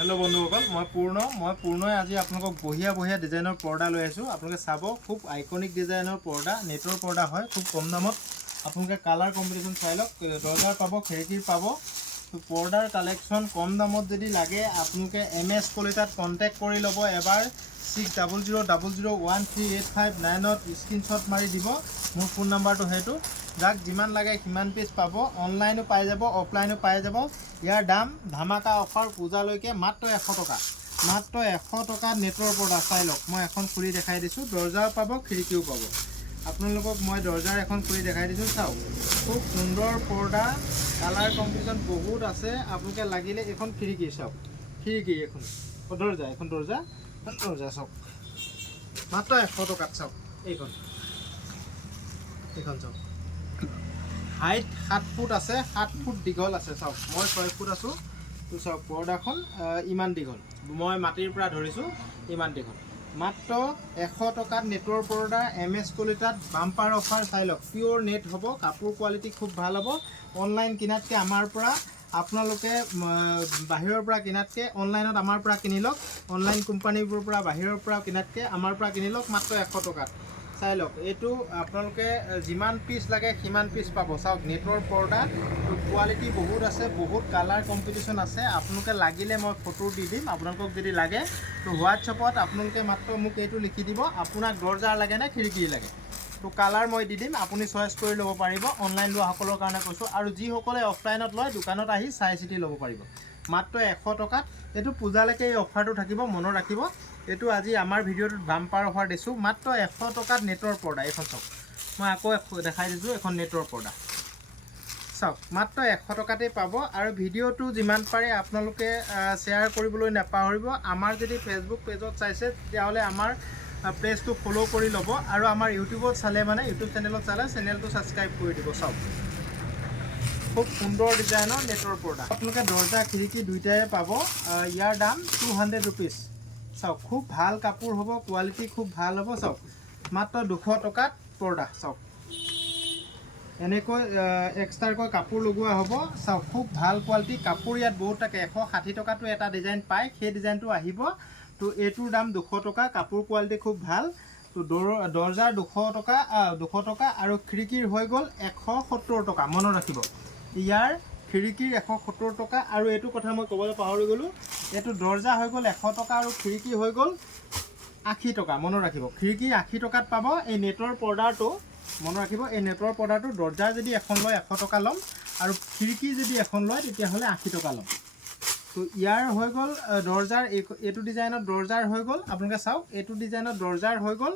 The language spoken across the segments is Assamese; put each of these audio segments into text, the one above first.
हेलो बंधुসকল मैं पूर्ण आज आपलोक बढ़िया बढ़िया डिजाइनर पर्दा लै आसो आपलोके चाब खूब आइकनिक डिजाइनर पर्दा नेटर पर्दा है खूब कम दामत आपलोके कालार कम्बिनेशन चाई लक दरजार पाब खिड़की पाब तो पर्दार कालेक्शन कम दामत यदि लागे आपलोके MS कलितात कन्टेक्ट कर लब एबार 60001385 स्क्रीनशॉट मारि दी मोर फोन नम्बर तो हेतु जाक जिमान लागे सिमान पिस पाब ऑनलाइनो पाई जाब अफलाइनो पाई जाब यार दाम धामाका अफार पूजा लैके मात्र 100 टका मात्र 100 टका नेटर पर्दा चाई लक मैं एखन खुली देखाई दिसु दरजार पाब खिड़कीओ पाब आपनलोকক मैं दरजार एखन खुली देखाई दिसु चाओ खूब सुंदर पर्दा कालार कम्बिनेशन बहुत आछे आपलोके लागिले एखन खिड़की चाओ खिड़की एखन दरजा एखन दरजा चाओ मात्र 100 टका चाओ एखन चाओ हाइट 7 फुट আছে 7 फुट दीघल আছে চাওক মই 6 ফুট আছো তো চাওক পৰ্দাখন ইমান দীঘল মই মাটিৰ পৰা ধৰিছো ইমান দীঘল মাত্ৰ 100 টকাত নেটৰ পৰ্দা MS কলিতাত বাম্পাৰ অফাৰ চাই লওক পিওৰ নেট হ'ব কাপোৰ কোৱালিটি খুব ভাল হ'ব অনলাইন কিনাতকে আমাৰ পৰা আপোনালোকে বাহিৰৰ পৰা কিনাতকে অনলাইনত আমাৰ পৰা কিনি লওক অনলাইন কোম্পানীবোৰ পৰা বাহিৰৰ পৰা কিনাতকে আমাৰ পৰা কিনি লওক মাত্ৰ 100 টকাত চাই লওক এটো আপোনালোকে জিমান পিস লাগে সিমান পিস পাব চাওক নেটৰ পৰ্দা কোৱালিটি বহুত আছে বহুত কালাৰ কম্পিটিশন আছে আপোনালোকে লাগিলে মই ফটো দি দিম আপোনালোকক যদি লাগে তো হোৱাটছআপত আপোনালোকে মাত্ৰ মোক এটো লিখি দিব আপোনাক দৰজাৰ লাগে না খিৰিকি লাগে তো কালাৰ মই দি দিম আপুনি চয়েস কৰি ল'ব পাৰিব অনলাইন লোৱা সকলৰ কাৰণে কৈছো আৰু যি সকলে অফলাইনত লয় দোকানত আহি চাই চিটি ল'ব পাৰিব মাত্ৰ 100 টকাত এটো পূজালৈকে এই অফাৰটো থাকিব মনত ৰাখিব এটো আজি আমাৰ ভিডিওটোত বাম্পাৰ অফাৰ দিছো মাত্ৰ 100 টকাত নেটৰ পৰ্দা এখন চাওক মই আকৌ দেখাই দিছো এখন নেটৰ পৰ্দা চাওক মাত্ৰ 100 টকাতে পাব আৰু ভিডিওটো যিমান পাৰে আপোনালোকে শেয়াৰ কৰিবলৈ নাপাহৰিব আমাৰ যদি ফেসবুক পেজত চাইছে তেতিয়াহলে আমাৰ পেজটো ফলো কৰি ল'ব আৰু আমাৰ ইউটিউবত চালে মানে ইউটিউব চেনেলত চালে চেনেলটো সাবস্ক্ৰাইব কৰি দিব চাওক খুব সুন্দৰ ডিজাইনৰ নেটৰ পৰ্দা আপোনালোকে দৰজা খিৰিকি দুইটাই পাব ইয়াৰ দাম 200 रुपीस চাওক খুব ভাল কাপোৰ হ'ব কোৱালিটি খুব ভাল হ'ব চাওক মাত্ৰ 200 টকাত পৰ্দা চাওক এনেকৈ এক্সট্ৰাকৈ কাপোৰ লগোৱা হ'ব চাওক খুব ভাল কোৱালিটি কাপোৰ ইয়াত বহুত থাকে 160 টকাটো এটা ডিজাইন পায় সেই ডিজাইনটো আহিব তো এটোৰ দাম 200 টকা কাপোৰ কোৱালিটি খুব ভাল তো দৰজাৰ 200 টকা আৰু খিৰিকিৰ হৈ গ'ল 170 টকা মনত ৰাখিব ইয়াৰ খিৰিকিৰ 170 টকা আৰু এটো কথা মই ক'বলৈ পাহৰি গলো এটো দৰজা হৈ গ'ল 100 টকা আৰু খিৰিকি হৈ গ'ল 80 টকা মনত ৰাখিব খিৰিকি 80 টকাত পাব এই নেটৰ পৰ্দাটো মনত ৰাখিব এই নেটৰ পৰ্দাটো দৰজা যদি এখন লয় 100 টকা লম আৰু খিৰিকি যদি এখন লয় তেতিয়া হলে 80 টকা লম তো ইয়াৰ হৈ গ'ল দৰজাৰ এটো ডিজাইনৰ দৰজাৰ হৈ গ'ল আপোনালোকে চাওক এটো ডিজাইনৰ দৰজাৰ হৈ গ'ল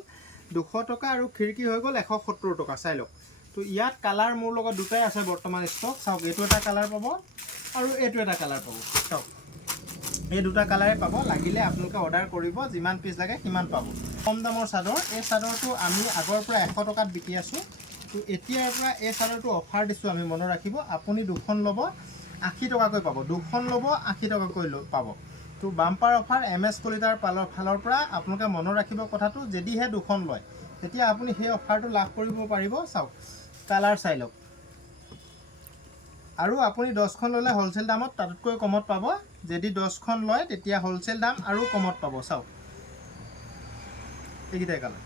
200 টকা আৰু খিৰিকি হৈ গ'ল 170 টকা চাই লওক তো ইয়াত কালাৰ মোৰ লগত দুটাই আছে বৰ্তমান ষ্টক চাওক এটো এটা কালাৰ পাব আৰু এটো এটা কালাৰ পাব চাওক এই দুটা কালাৰে পাব লাগিলে আপোনালোকে অৰ্ডাৰ কৰিব যিমান পিস লাগে সিমান পাব কম দামৰ চাদৰ এই চাদৰটো আমি আগৰ পৰা 100 টকাত বিকি আছো তো এতিয়াৰ পৰা এই চাদৰটো অফাৰ দিছো আমি মনত ৰাখিব আপুনি দুখন ল'ব 80 টকাকৈ পাব দুখন ল'ব 80 টকাকৈ পাব তো বাম্পাৰ অফাৰ MS কলিতাৰ ফালৰ পৰা আপোনালোকে মনত ৰাখিব কথাটো যদিহে দুখন লয় তেতিয়া আপুনি সেই অফাৰটো লাভ কৰিব পাৰিব চাওক কালাৰ চাই লওক আৰু আপুনি 10 খন ললে হোলসেল দামত তাতকৈ কমত পাব যদি 10 খন লয় তেতিয়া হোলসেল দাম আৰু কমত পাব চাওক এইকিটা কালাৰ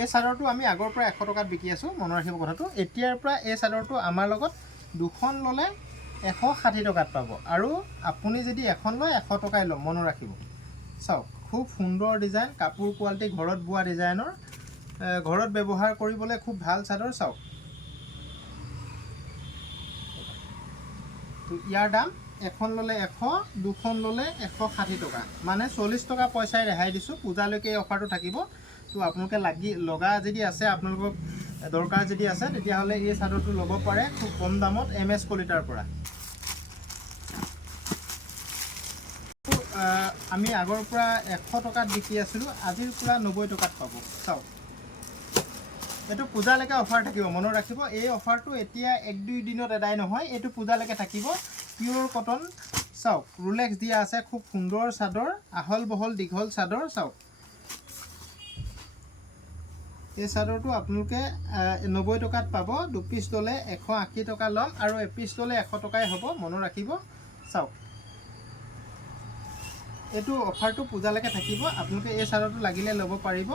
এই চাদৰটো আমি আগৰ পৰা 100 টকাত বিকি আছো মনত ৰাখিব কথাটো এতিয়াৰ পৰা এই চাদৰটো আমাৰ লগত দুখন ললে 160 টকাত পাব আৰু আপুনি যদি এখন লয় 100 টকাই লম মনত ৰাখিব চাওক খুব সুন্দৰ ডিজাইন কাপোৰ কোৱালিটি ঘৰত বোৱা ডিজাইনৰ ঘৰত ব্যৱহাৰ কৰিবলৈ খুব ভাল চাদৰ চাওক তো ইয়াৰ দাম এখন ললে 100 দুখন ললে 160 টকা মানে 40 টকা পইচাই ৰেহাই দিছো পূজালৈকে এই অফাৰটো থাকিব তো আপোনালোকে লগা যদি আছে আপোনালোকক দৰকাৰ যদি আছে তেতিয়া হলে এই চাদৰটো ল'ব পাৰে খুব কম দামত MS কলিতাৰ পৰা আমি আগৰ পৰা 100 টকাত বিকি আছিলো আজিৰ পৰা 90 টকাত পাব চাওক এটো পূজালৈকে অফাৰ থাকিব মনত ৰাখিব এই অফাৰটো এতিয়া 1-2 দিনত এদাই নহয় এটো পূজালৈকে থাকিব পিওৰ কটন চাওক ৰুলেক্স দিয়া আছে খুব সুন্দৰ চাদৰ আহল বহল দীঘল চাদৰ চাওক এই চাদৰটো আপোনালোকে 90 টকাত পাব দু পিস ললে 180 টকা লম আৰু এক পিস ললে 100 টকাই হ'ব মনত ৰাখিব চাওক এইটো অফাৰটো পূজালৈকে থাকিব। আপোনালোকে এই চাদৰটো লাগিলে ল'ব পাৰিব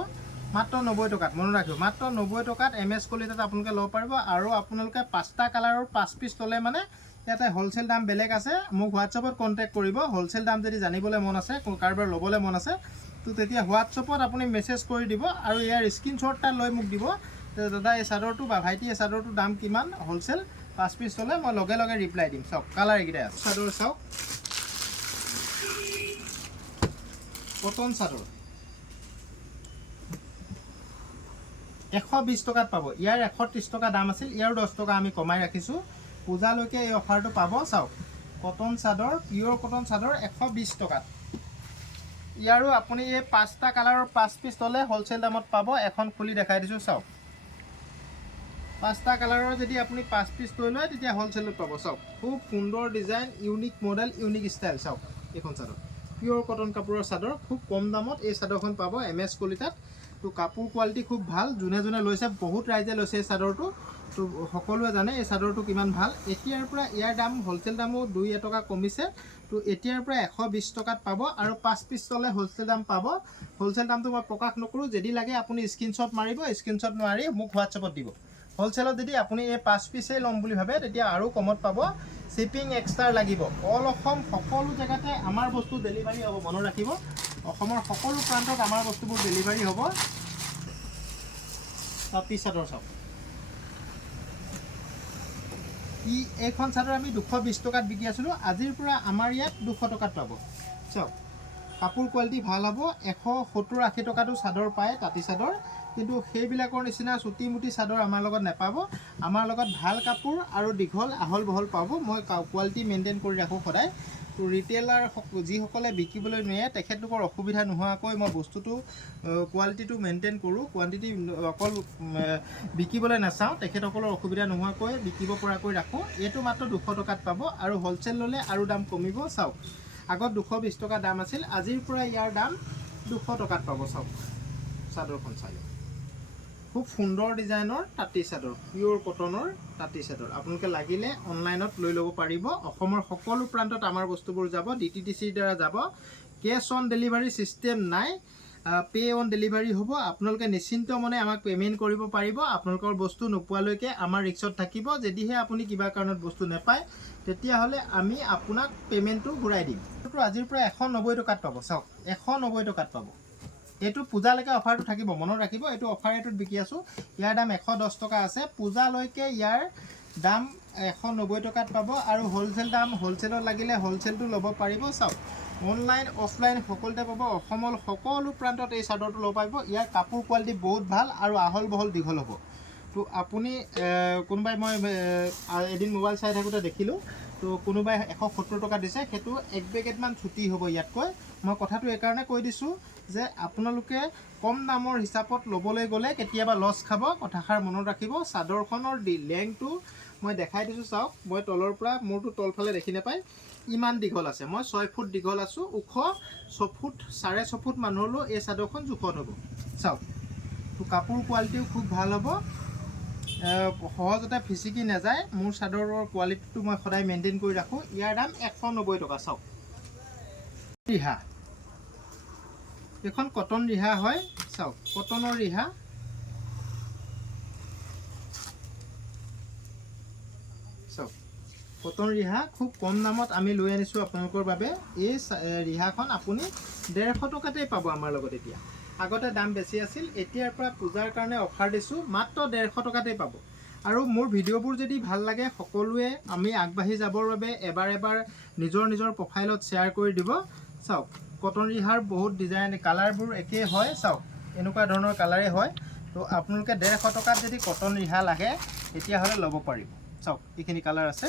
মাত্ৰ 90 টকাত। মনত ৰাখিব, মাত্ৰ 90 টকাত MS কলিতাত আপোনালোকে ল'ব পাৰিব। আৰু আপোনালোকে 5টা কালাৰৰ 5 পিচ ল'লে মানে ইয়াতে হ'লচেল দাম বেলেগ আছে। মোক হোৱাটছআপত কণ্টেক্ট কৰিব। হ'লচেল দাম যদি জানিবলৈ মন আছে, কাৰোবাৰ ল'বলৈ মন আছে, তো তেতিয়া হোৱাটছআপত আপুনি মেছেজ কৰি দিব আৰু ইয়াৰ স্ক্ৰীনশ্বট এটা লৈ মোক দিব, দাদা এই চাদৰটো বা ভাইটি এই চাদৰটোৰ দাম কিমান, হ'লচেল 5 পিচ ল'লে মই লগে লগে ৰিপ্লাই দিম। চাওক কালাৰ এইকেইটাই আছে। চাদৰ চাওক, কটন চাদৰ 120 টকাত পাব। ইয়াৰ 130 টকা দাম আছিল, ইয়াৰো 10 টকা আমি কমাই ৰাখিছোঁ। পূজালৈকে এই অফাৰটো পাব। চাওক কটন চাদৰ, পিয়'ৰ কটন চাদৰ 120 টকাত। ইয়াৰো আপুনি এই 5টা কালাৰৰ 5 পিচ ল'লে হ'লচেল দামত পাব। এখন খুলি দেখাই দিছোঁ। চাওক 5টা কালাৰৰ যদি আপুনি 5 পিচ লৈ লয় তেতিয়া হ'লচেলত পাব। চাওক খুব সুন্দৰ design, unique model, unique style. চাওক এইখন চাদৰ পিয়'ৰ কটন কাপোৰৰ চাদৰ, খুব কম দামত এই চাদৰখন পাব MS কলিতাত। তো কাপোৰ কোৱালিটি খুব ভাল। যোনে যোনে লৈছে, বহুত ৰাইজে লৈছে এই চাদৰটো, তো সকলোৱে জানে এই চাদৰটো কিমান ভাল। এতিয়াৰ পৰা ইয়াৰ দাম হ'লচেল দামো 2 টকা কমিছে। তো এতিয়াৰ পৰা 120 টকাত পাব আৰু 5 পিচ ল'লে হ'লচেল দাম পাব। হ'লচেল দামটো মই প্ৰকাশ নকৰোঁ। যদি লাগে আপুনি স্ক্ৰীনশ্বট মাৰিব, স্ক্ৰীনশ্বট মাৰি মোক হোৱাটছআপত দিব। হ'লচেলত যদি আপুনি এই 5 পিচেই ল'ম বুলি ভাবে তেতিয়া আৰু কমত পাব। শ্বিপিং এক্সট্ৰা লাগিব। অল অসম সকলো জেগাতে আমাৰ বস্তু ডেলিভাৰী হ'ব। মনত ৰাখিব, অসমৰ সকলো প্ৰান্তত আমাৰ বস্তুবোৰ ডেলিভাৰী হ'ব। পিচ চাদৰ চাওক, এইখন চাদৰ আমি 220 টকাত বিকি আছিলোঁ, আজিৰ পৰা আমাৰ ইয়াত 200 টকাত পাব। চাওক কাপোৰ কোৱালিটি ভাল হ'ব। 170-80 টকাটো চাদৰ পায়, তাঁতী চাদৰ, কিন্তু সেইবিলাকৰ নিচিনা চুটি মুটি চাদৰ আমাৰ লগত নাপাব। আমাৰ লগত ভাল কাপোৰ আৰু দীঘল আহল বহল পাব। মই কোৱালিটি মেইনটেইন কৰি ৰাখোঁ সদায়। তো ৰিটেইলাৰ যিসকলে বিকিবলৈ নিয়ে তেখেতলোকৰ অসুবিধা নোহোৱাকৈ মই বস্তুটো কোৱালিটিটো মেইনটেইন কৰোঁ। কোৱান্টিটি অকল বিকিবলৈ নাচাওঁ, তেখেতসকলৰ অসুবিধা নোহোৱাকৈ বিকিব পৰাকৈ ৰাখোঁ। এইটো মাত্ৰ 200 টকাত পাব আৰু হ'লচেল ল'লে আৰু দাম কমিব। চাওক আগত 220 টকা দাম আছিল, আজিৰ পৰা ইয়াৰ দাম 200 টকাত পাব। চাওক চাদৰখন চাই লওক, খুব সুন্দৰ ডিজাইনৰ তাঁতী চাদৰ, পিয়'ৰ কটনৰ তাঁতী চাদৰ। আপোনালোকে লাগিলে অনলাইনত লৈ ল'ব পাৰিব। অসমৰ সকলো প্ৰান্তত আমাৰ বস্তুবোৰ যাব, DTDCৰ দ্বাৰা যাব। কেছ অন ডেলিভাৰী ছিষ্টেম নাই, পে' অন ডেলিভাৰী হ'ব। আপোনালোকে নিশ্চিন্ত মনে আমাক পে'মেণ্ট কৰিব পাৰিব। আপোনালোকৰ বস্তু নোপোৱালৈকে আমাৰ ৰিক্সত থাকিব। যদিহে আপুনি কিবা কাৰণত বস্তু নাপায় তেতিয়াহ'লে আমি আপোনাক পে'মেণ্টটো ঘূৰাই দিম। এইটো আজিৰ পৰা 190 টকাত পাব। চাওক 190 টকাত পাব। এইটো পূজালৈকে অফাৰটো থাকিব, মনত ৰাখিব। এইটো অফাৰ ৰেটত বিকি আছোঁ। ইয়াৰ দাম 110 টকা আছে। পূজালৈকে ইয়াৰ দাম 190 টকাত পাব আৰু হ'লচেল দাম, হ'লচেলত লাগিলে হ'লচেলটো ল'ব পাৰিব। চাওক অনলাইন অফলাইন সকলোতে পাব। অসমৰ সকলো প্ৰান্তত এই চাদৰটো ল'ব পাৰিব। ইয়াৰ কাপোৰ কোৱালিটি বহুত ভাল আৰু আহল বহল দীঘল হ'ব। তো আপুনি কোনোবাই, মই এদিন মোবাইল চাই থাকোঁতে দেখিলোঁ, তো কোনোবাই 170 টকা দিছে, সেইটো 1 পেকেটমান ছুটি হ'ব ইয়াতকৈ। মই কথাটো এইকাৰণে কৈ দিছোঁ যে আপোনালোকে কম দামৰ হিচাপত ল'বলৈ গ'লে কেতিয়াবা লছ খাব। কথাষাৰ মনত ৰাখিব। চাদৰখনৰ লেংথটো মই দেখাই দিছোঁ। চাওক মই তলৰ পৰা, মোৰতো তলফালে দেখি নাপায়, ইমান দীঘল আছে। মই 6 ফুট দীঘল আছোঁ, ওখ 6 ফুট 6.5 ফুট মানুহলৈও এই চাদৰখন জোখত হ'ব। চাওক তো কাপোৰ কোৱালিটিও খুব ভাল হ'ব, সহজতে ফিচিকি নাযায়। মোৰ চাদৰৰ কোৱালিটিটো মই সদায় মেইনটেইন কৰি ৰাখোঁ। ইয়াৰ দাম 190 টকা। চাওক ৰিহা, এইখন কটন ৰিহা হয়। চাওক কটনৰ ৰিহা, চাওক কটন ৰিহা খুব কম দামত আমি লৈ আনিছোঁ আপোনালোকৰ বাবে। এই ৰিহাখন আপুনি 150 টকাতেই পাব আমাৰ লগত। এতিয়া আগতে দাম বেছি আছিল, এতিয়াৰ পৰা পূজাৰ কাৰণে অফাৰ দিছোঁ, মাত্ৰ 150 টকাতেই পাব। আৰু মোৰ ভিডিঅ'বোৰ যদি ভাল লাগে সকলোৱে আমি আগবাঢ়ি যাবৰ বাবে এবাৰ নিজৰ নিজৰ প্ৰফাইলত শ্বেয়াৰ কৰি দিব। চাওক কটন ৰিহাৰ বহুত ডিজাইন, কালাৰবোৰ একেই হয়। চাওক এনেকুৱা ধৰণৰ কালাৰেই হয়। তো আপোনালোকে 150 টকাত যদি কটন ৰিহা লাগে তেতিয়াহ'লে ল'ব পাৰিব। চাওক এইখিনি কালাৰ আছে।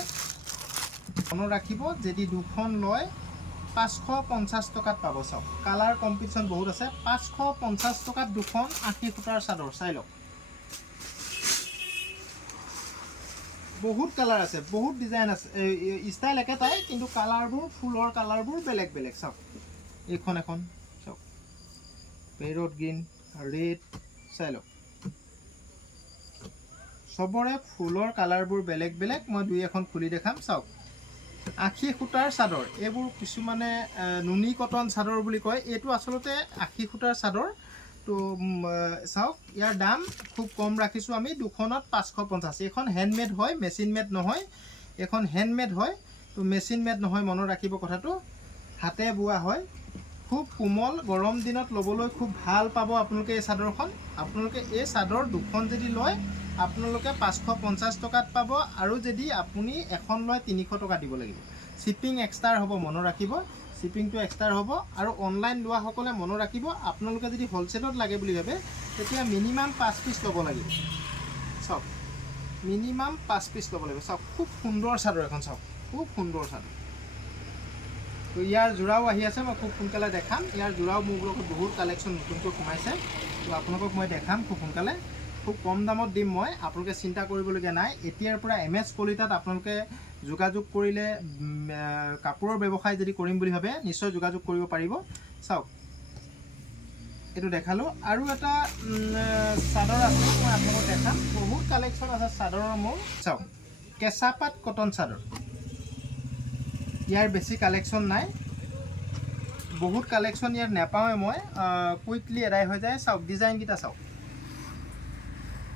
মনত ৰাখিব, যদি দুখন লয় 550 টকাত পাব। চাওক কালাৰ কম্পিটিশ্যন বহুত আছে। 550 টকাত দুখন 80 ফুটাৰ চাদৰ। চাই লওক বহুত কালাৰ আছে, বহুত ডিজাইন আছে, ষ্টাইল একেটাই কিন্তু কালাৰবোৰ, ফুলৰ কালাৰবোৰ বেলেগ বেলেগ। চাওক এইখন এখন, চাওক পেৰট গ্ৰীণ, ৰেড, চাই লওক চবৰে ফুলৰ কালাৰবোৰ বেলেগ বেলেগ। মই দুই এখন খুলি দেখাম। চাওক আশী সূতাৰ চাদৰ, এইবোৰ কিছুমানে নুনি কটন চাদৰ বুলি কয়, এইটো আচলতে আশী সূতাৰ চাদৰ। তো চাওক ইয়াৰ দাম খুব কম ৰাখিছোঁ আমি, দুখনত 550। এইখন হেণ্ডমেড হয়, মেচিন মেড নহয়, এইখন হেণ্ডমেড হয়। তো মেচিন মেড নহয়, মনত ৰাখিব কথাটো, হাতে বোৱা হয়। খুব কোমল, গৰম দিনত ল'বলৈ খুব ভাল পাব আপোনালোকে এই চাদৰখন। আপোনালোকে এই চাদৰ দুখন যদি লয় আপোনালোকে 550 টকাত পাব, আৰু যদি আপুনি এখন লয় 300 টকা দিব লাগিব। শ্বিপিং এক্সট্ৰা হ'ব, মনত ৰাখিব, শ্বিপিংটো এক্সট্ৰা হ'ব। আৰু অনলাইন লোৱাসকলে মনত ৰাখিব, আপোনালোকে যদি হ'লচেলত লাগে বুলি ভাবে তেতিয়া মিনিমাম 5 পিচ ল'ব লাগিব। চাওক মিনিমাম 5 পিচ ল'ব লাগিব। চাওক খুব সুন্দৰ চাদৰ এখন, চাওক খুব সুন্দৰ চাদৰ। তো ইয়াৰ যোৰাও আহি আছে, মই খুব সোনকালে দেখাম। ইয়াৰ যোৰাও মোৰ লগত বহুত কালেকশ্যন নতুনকৈ সোমাইছে, তো আপোনালোকক মই দেখাম খুব সোনকালে। খুব কম দামত দিম মই, আপোনালোকে চিন্তা কৰিবলগীয়া নাই। এতিয়াৰ পৰা MS কলিতাত আপোনালোকে যোগাযোগ কৰিলে, কাপোৰৰ ব্যৱসায় যদি কৰিম বুলি ভাবে নিশ্চয় যোগাযোগ কৰিব পাৰিব। চাওক এইটো দেখালোঁ। আৰু এটা চাদৰ আছে, মই আপোনালোকক দেখাম। বহুত কালেকশ্যন আছে চাদৰৰ মোৰ। চাওক কেঁচা পাত কটন চাদৰ, ইয়াৰ বেছি কালেকশ্যন নাই, বহুত কালেকশ্যন ইয়াত নাপাওঁৱে মই, কুইকলি এদাই হৈ যায়। চাওক ডিজাইনকেইটা চাওক,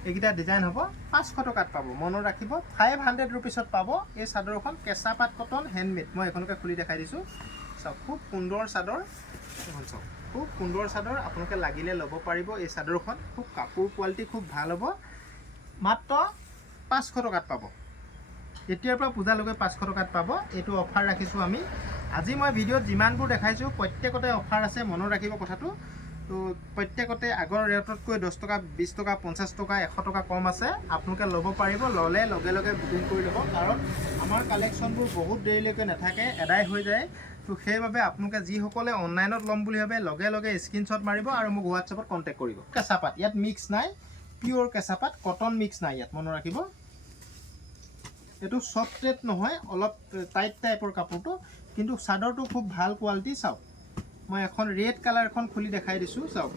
এইকেইটা ডিজাইন হ'ব 500 টকাত পাব, মনত ৰাখিব। 500 ৰুপিছত পাব এই চাদৰখন, কেঁচা পাত কটন হেণ্ডমেড। মই এখনকে খুলি দেখাই দিছোঁ। চাওক খুব সুন্দৰ চাদৰ এখন, চাওক খুব সুন্দৰ চাদৰ। আপোনালোকে লাগিলে ল'ব পাৰিব এই চাদৰখন। খুব কাপোৰ কোৱালিটি খুব ভাল হ'ব, মাত্ৰ 500 টকাত পাব। এতিয়াৰ পৰা পূজালৈকে 500 টকাত পাব। এইটো অফাৰ ৰাখিছোঁ আমি। আজি মই ভিডিঅ'ত যিমানবোৰ দেখাইছোঁ প্ৰত্যেকতে অফাৰ আছে, মনত ৰাখিব কথাটো। তো প্ৰত্যেকতে আগৰ ৰেটতকৈ 10 টকা, 20 টকা, 50 টকা, 100 টকা কম আছে। আপোনালোকে ল'ব পাৰিব, ল'লে লগে লগে বুকিং কৰি ল'ব, কাৰণ আমাৰ কালেকশ্যনবোৰ বহুত দেৰিলৈকে নাথাকে, এদাই হৈ যায়। তো সেইবাবে আপোনালোকে যিসকলে অনলাইনত ল'ম বুলি ভাবে লগে লগে স্ক্ৰীনশ্বট মাৰিব আৰু মোক হোৱাটছএপত কণ্টেক্ট কৰিব। কেঁচা পাত, ইয়াত মিক্স নাই, পিয়'ৰ কেঁচা পাত, কটন মিক্স নাই ইয়াত, মনত ৰাখিব। এইটো চফ্ট ৰেট নহয়, অলপ টাইট টাইপৰ কাপোৰটো, কিন্তু চাদৰটো খুব ভাল কোৱালিটি। চাওক মই এখন ৰেড কালাৰ এখন খুলি দেখাই দিছোঁ। চাওক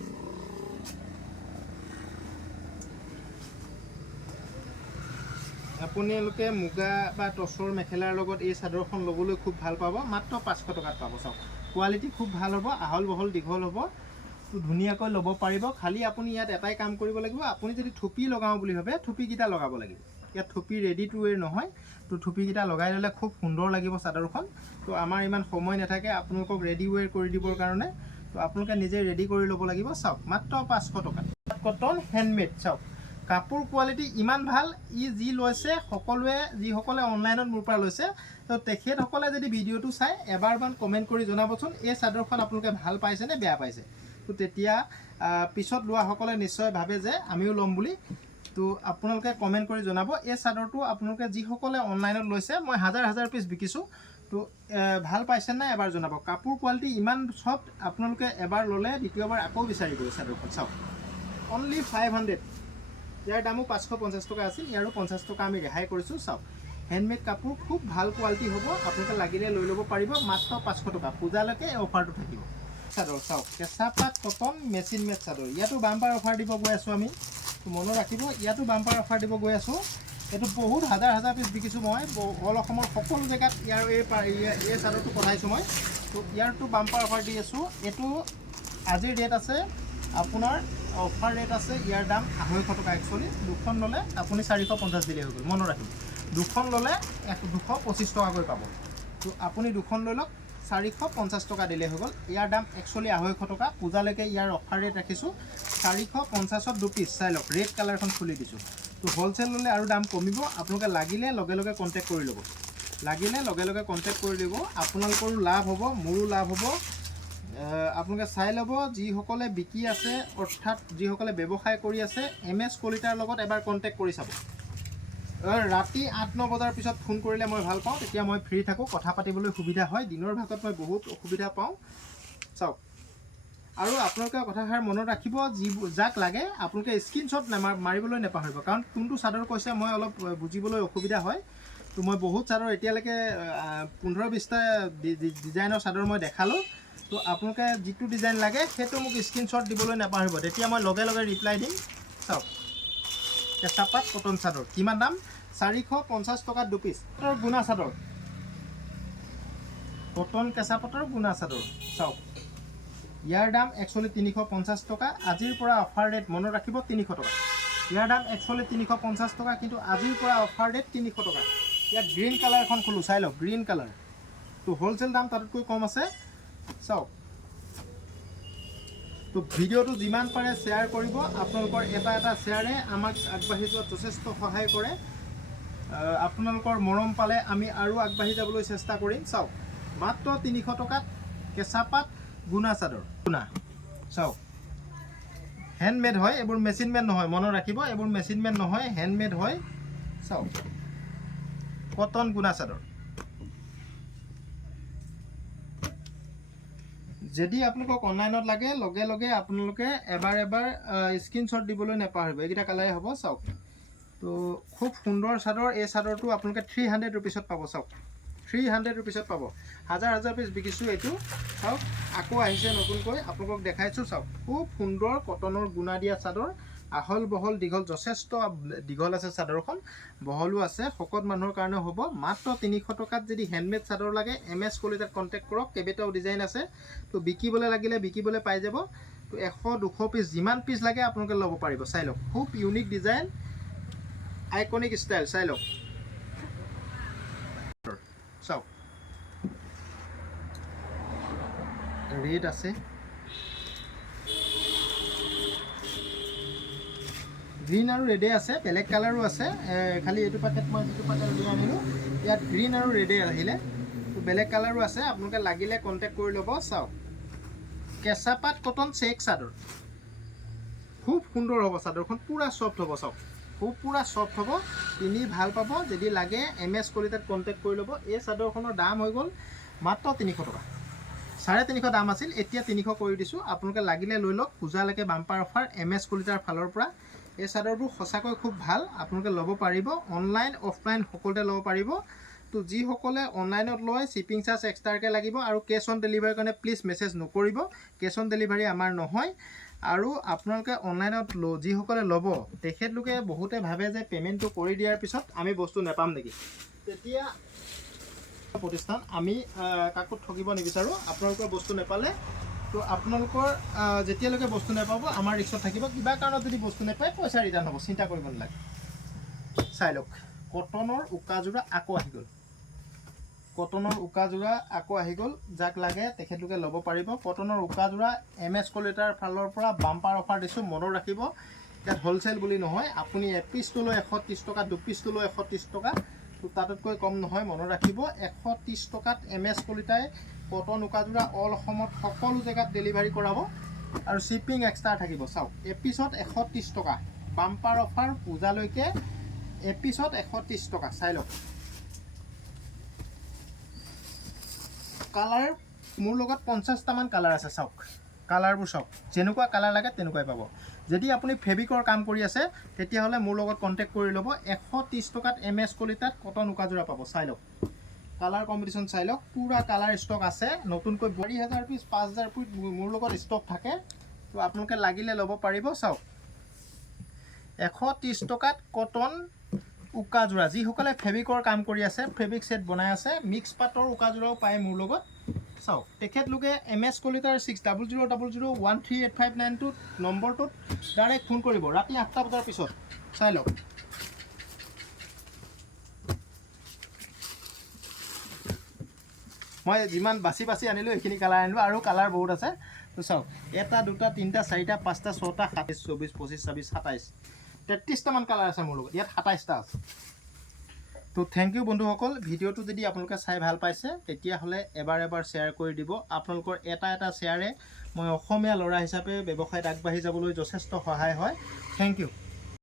আপোনালোকে মুগা বা টচৰ মেখেলাৰ লগত এই চাদৰখন ল'বলৈ খুব ভাল পাব, মাত্ৰ 500 টকাত পাব। চাওক কোৱালিটি খুব ভাল হ'ব, আহল বহল দীঘল হ'ব, ধুনীয়াকৈ ল'ব পাৰিব। খালি আপুনি ইয়াত এটাই কাম কৰিব লাগিব, আপুনি যদি থুপি লগাওঁ বুলি ভাবে থুপিকেইটা লগাব লাগিব। ইয়াত থুপি ৰেডি টু ৱেৰ নহয়, তো থুপিকেইটা লগাই ল'লে খুব সুন্দৰ লাগিব চাদৰখন। তো আমাৰ ইমান সময় নাথাকে আপোনালোকক ৰেডি ৱেৰ কৰি দিবৰ কাৰণে, তো আপোনালোকে নিজে ৰেডি কৰি ল'ব লাগিব। চাওক মাত্ৰ 500 টকা, কটন হেণ্ডমেড। চাওক কাপোৰ কোৱালিটি ইমান ভাল, ই যি লৈছে সকলোৱে, যিসকলে অনলাইনত মোৰ পৰা লৈছে, তো তেখেতসকলে যদি ভিডিঅ'টো চাই এবাৰমান কমেণ্ট কৰি জনাবচোন এই চাদৰখন আপোনালোকে ভাল পাইছে নে বেয়া পাইছে। তো তেতিয়া পিছত লোৱাসকলে নিশ্চয় ভাবে যে আমিও ল'ম বুলি। তো আপোনালোকে কমেণ্ট কৰি জনাব। এই চাদৰটো আপোনালোকে যিসকলে অনলাইনত লৈছে, মই হাজাৰ পিচ বিকিছোঁ, তো ভাল পাইছে নাই এবাৰ জনাব। কাপোৰ কোৱালিটি ইমান চফ্ট, আপোনালোকে এবাৰ ল'লে দ্বিতীয়বাৰ আকৌ বিচাৰিব এই চাদৰখন। চাওক অনলি 500, ইয়াৰ দামো 550 টকা আছিল, ইয়াৰো 50 টকা আমি ৰেহাই কৰিছোঁ। চাওক হেণ্ডমেড কাপোৰ, খুব ভাল কোৱালিটি হ'ব, আপোনালোকে লাগিলে লৈ ল'ব পাৰিব, মাত্ৰ 500 টকা। পূজালৈকে এই অফাৰটো থাকিব। চাদৰ চাওক কেঁচা পাত কটন মেচিন মেড চাদৰ, ইয়াতো বাম্পাৰ অফাৰ দিব গৈ আছোঁ আমি, মনত ৰাখিব। ইয়াতো বাম্পাৰ অফাৰ দিব গৈ আছোঁ। এইটো বহুত হাজাৰ পিচ বিকিছোঁ মই, অল অসমৰ সকলো জেগাত ইয়াৰ এই চাদৰটো পঠাইছোঁ মই। তো ইয়াৰতো বাম্পাৰ অফাৰ দি আছোঁ। এইটো আজিৰ ৰেট আছে আপোনাৰ, অফাৰ ৰেট আছে, ইয়াৰ দাম 250 টকা। একচুৱেলি দুখন ল'লে আপুনি 450 দিলেই হৈ গ'ল, মনত ৰাখিব। দুখন ল'লে 225 টকাকৈ পাব। তো আপুনি দুখন লৈ লওক, 450 টকা দিলেই হৈ গ'ল। ইয়াৰ দাম একচুৱেলি 250 টকা। পূজালৈকে ইয়াৰ অফাৰ ৰেট ৰাখিছোঁ 450ত 2 পিচ। চাই লওক ৰেড কালাৰখন খুলি দিছোঁ। তো হ'লচেল ল'লে আৰু দাম কমিব, আপোনালোকে লাগিলে লগে লগে কণ্টেক্ট কৰি ল'ব, লাগিলে লগে লগে কণ্টেক্ট কৰি দিব। আপোনালোকৰো লাভ হ'ব, মোৰো লাভ হ'ব। আপোনালোকে চাই ল'ব, যিসকলে বিকি আছে, অৰ্থাৎ যিসকলে ব্যৱসায় কৰি আছে, MS কলিতাৰ লগত এবাৰ কণ্টেক্ট কৰি চাব। ৰাতি 8-9 বজাৰ পিছত ফোন কৰিলে মই ভাল পাওঁ, তেতিয়া মই ফ্ৰী থাকোঁ, কথা পাতিবলৈ সুবিধা হয়। দিনৰ ভাগত মই বহুত অসুবিধা পাওঁ। চাওক আৰু আপোনালোকে কথাষাৰ মনত ৰাখিব, যাক লাগে আপোনালোকে স্ক্ৰীনশ্বট মাৰিবলৈ নাপাহৰিব, কাৰণ কোনটো চাদৰ কৈছে মই অলপ বুজিবলৈ অসুবিধা হয়। তো মই বহুত চাদৰ এতিয়ালৈকে 15-20টা ডিজাইনৰ চাদৰ মই দেখালোঁ। তো আপোনালোকে যিটো ডিজাইন লাগে সেইটো মোক স্ক্ৰীনশ্বট দিবলৈ নাপাহৰিব, তেতিয়া মই লগে লগে ৰিপ্লাই দিম। চাওক কেঁচা পাত কটন চাদৰ, কিমান দাম? 450 টকাত 2 পিচ। গুণা চাদৰ, কটন কেঁচা পাটৰ গুণা চাদৰ চাওক ইয়াৰ দাম একচুৱেলি 350 টকা আজিৰ পৰা অফাৰ ৰেট মনত ৰাখিব 300 টকা ইয়াৰ দাম একচুৱেলি 350 টকা কিন্তু আজিৰ পৰা অফাৰ ৰেট 300 টকা ইয়াত গ্ৰীণ কালাৰ এখন খোলো চাই লওক গ্ৰীণ কালাৰ তো হোলসেল দাম তাতকৈ কম আছে চাওক তো ভিডিওটো যিমান পাৰে শ্বেয়াৰ কৰিব আপোনালোকৰ এটা এটা শ্বেয়াৰে আমাক আগবাঢ়ি যোৱাত যথেষ্ট সহায় কৰে আপোনালোকৰ মৰম পালে আমি আৰু আগবাঢ়ি যাবলৈ চেষ্টা কৰিম চাওক মাত্ৰ 300 টকাত কেঁচা পাট গুণা চাদৰ গুণা চাওক হ্যান্ডমেড হয় এবোৰ মেচিন মেড নহয় মনত ৰাখিব এবোৰ মেচিন মেড নহয় হ্যান্ডমেড হয় চাওক কটন গুণা চাদৰ যদি আপোনালোকক অনলাইনত লাগে লগে লগে আপোনালোকে এবাৰ স্ক্ৰীনশ্বট দিবলৈ নাপাহৰিব এইকেইটা কালাৰে হ'ব চাওক তো খুব সুন্দৰ চাদৰ এই চাদৰটো আপোনালোকে 300 ৰুপিছত পাব চাওক 300 ৰুপিছত পাব হাজাৰ হাজাৰ পিছ বিকিছোঁ এইটো চাওক আকৌ আহিছে নতুনকৈ আপোনালোকক দেখাইছোঁ চাওক খুব সুন্দৰ কটনৰ গুণা দিয়া চাদৰ আহল বহল দীঘল যথেষ্ট দীঘল আছে চাদৰখন বহলো আছে শকত মানুহৰ কাৰণে হ'ব মাত্ৰ 300 টকাত যদি হ্যান্ডমেড চাদৰ লাগে MS কলিতাত কন্টেক্ট কৰক কেইবাটাও ডিজাইন আছে তো বিকিবলৈ লাগিলে বিকিবলৈ পাই যাব তো 100 200 পিছ যিমান পিছ লাগে আপোনালোকে ল'ব পাৰিব চাই লওক খুব ইউনিক ডিজাইন আইকনিক ষ্টাইল চাই লওক চাওক ৰেড আছে গ্ৰীণ আৰু ৰেডে আছে বেলেগ কালাৰো আছে খালি এইটো পেকেট মই যিটো পেকেট লৈ আনিলোঁ ইয়াত গ্ৰীণ আৰু ৰেডে আহিলে তো বেলেগ কালাৰো আছে আপোনালোকে লাগিলে কণ্টেক্ট কৰি ল'ব চাওক কেঁচা পাট কটন চেক চাদৰ খুব সুন্দৰ হ'ব চাদৰখন পূৰা ছফ্ট হ'ব চাওক খুব পূৰা ছফ্ট হ'ব পিন্ধি ভাল পাব যদি লাগে MS কলিতাত কণ্টেক্ট কৰি ল'ব এই চাদৰখনৰ দাম হৈ গ'ল মাত্ৰ 300 টকা 350 দাম আছিল এতিয়া 300 কৰি দিছোঁ আপোনালোকে লাগিলে লৈ লওক পূজালৈকে বাম্পাৰ অফাৰ MS কলিতাৰ ফালৰ পৰা এই চাদৰবোৰ সঁচাকৈ খুব ভাল আপোনালোকে ল'ব পাৰিব অনলাইন অফলাইন সকলোতে ল'ব পাৰিব তো যিসকলে অনলাইনত লয় শ্বিপিং চাৰ্জ এক্সট্ৰাকৈ লাগিব আৰু কেছ অন ডেলিভাৰীৰ কাৰণে প্লিজ মেছেজ নকৰিব কেছ অন ডেলিভাৰী আমাৰ নহয় আৰু আপোনালোকে অনলাইনত যিসকলে ল'ব তেখেতলোকে বহুতে ভাবে যে পে'মেণ্টটো কৰি দিয়াৰ পিছত আমি বস্তু নাপাম নেকি তেতিয়া প্ৰতিষ্ঠান আমি কাকো ঠগিব নিবিচাৰোঁ আপোনালোকৰ বস্তু নাপালে তো আপোনালোকৰ যেতিয়ালৈকে বস্তু নাপাব আমাৰ ৰিক্সত থাকিব কিবা কাৰণত যদি বস্তু নাপায় পইচা ৰিটাৰ্ণ হ'ব চিন্তা কৰিব নালাগে চাই লওক কটনৰ উকাযোৰা আকৌ আহি গ'ল কটনৰ উকাযোৰা আকৌ আহি গ'ল যাক লাগে তেখেতলোকে ল'ব পাৰিব কটনৰ উকাযোৰা MS কলিতাৰ ফালৰ পৰা বাম্পাৰ অফাৰ দিছোঁ মনত ৰাখিব ইয়াত হোলচেল বুলি নহয় আপুনি এপিচটো লৈ 130 টকা দুপিচটো লৈ 130 টকা তো তাতকৈ কম নহয় মনত ৰাখিব 130 টকাত MS কলিতাই কটন উকাযোৰা অল অসমত সকলো জেগাত ডেলিভাৰী কৰাব আৰু শ্বিপিং এক্সট্ৰা থাকিব চাওক এপিচত 130 টকা বাম্পাৰ অফাৰ পূজালৈকে এপিচত 130 টকা চাই লওক কালাৰ মোৰ লগত 50টামান কালাৰ আছে চাওক কালাৰবোৰ চাওক যেনেকুৱা কালাৰ লাগে তেনেকুৱাই পাব যদি আপুনি ফেব্ৰিকৰ কাম কৰি আছে তেতিয়াহ'লে মোৰ লগত কণ্টেক্ট কৰি ল'ব 130 টকাত MS কলিতাত কটন উকাযোৰা পাব চাই লওক কালাৰ কম্বিনেশ্যন চাই লওক পূৰা কালাৰ ষ্টক আছে নতুনকৈ 40,000 পিছ 5,000 পিছ মোৰ লগত ষ্টক থাকে তো আপোনালোকে লাগিলে ল'ব পাৰিব চাওক 130 টকাত কটন উকাযোৰা যিসকলে ফেব্ৰিকৰ কাম কৰি আছে ফেব্ৰিক সেট বনাই আছে মিক্স পাটৰ উকাযোৰাও পায় মোৰ লগত চাওক তেখেতলোকে MS কলিতাৰ 6000013859 নম্বৰটোত ডাইৰেক্ট ফোন কৰিব ৰাতি 8টা বজাৰ পিছত চাই লওক মই যিমান বাছি বাছি আনিলোঁ এইখিনি কালাৰ আনিলোঁ আৰু কালাৰ বহুত আছে তো চাওক 1 2 3 4 5 6 7 24 25 26 27 33টামান কালাৰ আছে মোৰ লগত ইয়াত 27টা আছে তো থেংক ইউ বন্ধুসকল ভিডিঅ'টো যদি আপোনালোকে চাই ভাল পাইছে তেতিয়াহ'লে এবাৰ শ্বেয়াৰ কৰি দিব আপোনালোকৰ এটা শ্বেয়াৰে মই অসমীয়া ল'ৰা হিচাপে ব্যৱসায়ত আগবাঢ়ি যাবলৈ যথেষ্ট সহায় হয় থেংক ইউ